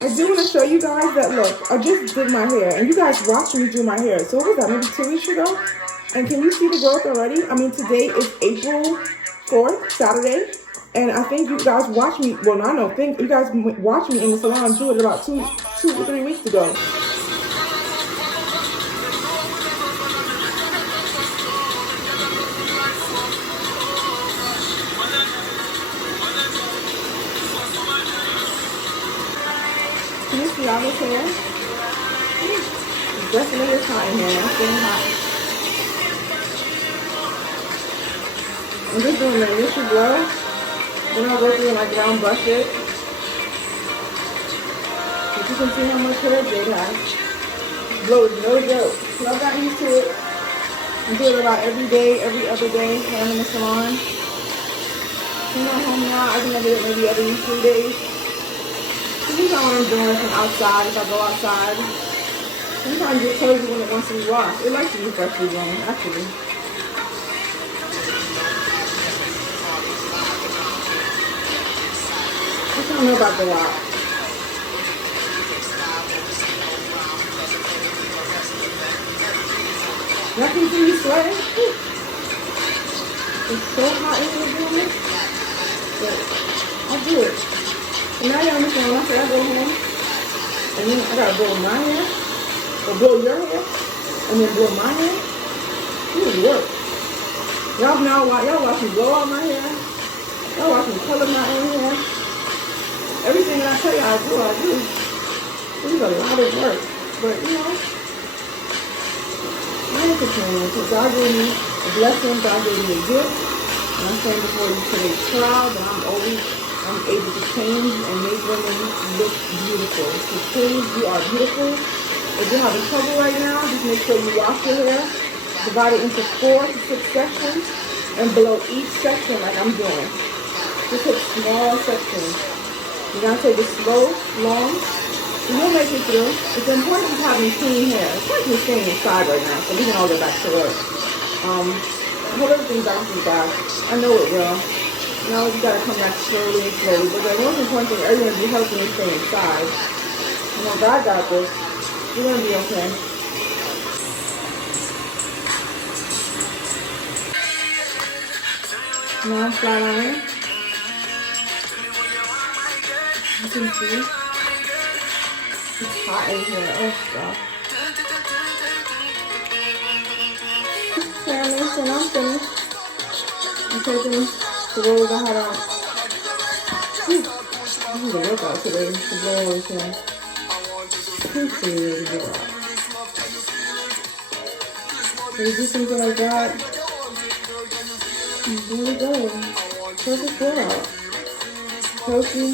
I do want to show you guys that, look, I just did my hair, and you guys watched me do my hair. So what was that, maybe 2 weeks ago? And can you see the growth already? I mean, today is April 4th, Saturday, and I think you guys watched me, well, I don't think, you guys watched me in the salon do it about two or 3 weeks ago. Can you see all this hair? It's definitely hot in here. It's getting hot. I'm just doing the initial blow. Then I'll go through and like round brush it. But you can see how much hair Jade has. Blow is no joke. So I've gotten used to it. I do it about every day, every other day when I'm in the salon. I'm not home now. I think I do it maybe every 3 days. This is how I'm doing from outside, if I go outside. Sometimes it tells you when it wants to be washed. It likes to be freshly blown, actually. I don't know about the lot. Y'all can see me sweating? It's so hot in here doing this. But I'll do it. And now y'all understand when I say I go home, and then I gotta blow my hair, or blow your hair, and then blow my hair. This is work. Y'all watch me blow out my hair. Y'all watch me color my own hair. Everything that I tell you I do. This is a lot of work. But you know, I ain't complaining because God gave me a blessing, God gave me a gift. And I'm saying before you today's trial that I'm able to change and make women look beautiful. So please, you are beautiful. If you're having trouble right now, just make sure you wash your hair, divide it into 4 to 6 sections, and blow each section like I'm doing. Just take small sections. You're gonna take it slow, long, and you'll make it through. It's important to having clean hair. It's like we're staying inside right now, so we can all get back to work. I hope everything bounces back. I know it will. You know, you gotta come back slowly and slowly. But the most important thing, everyone's be healthy and stay inside. You know, God got this. You're gonna be okay. Now I'm flat iron. You can see. It's hot in here. Oh, stop. Family, and I'm finished. I'm taking the rolls I had on. This is a workout today. The blowout here. Appreciate it. So you do something like that. There we go. Perfect blowout. Healthy.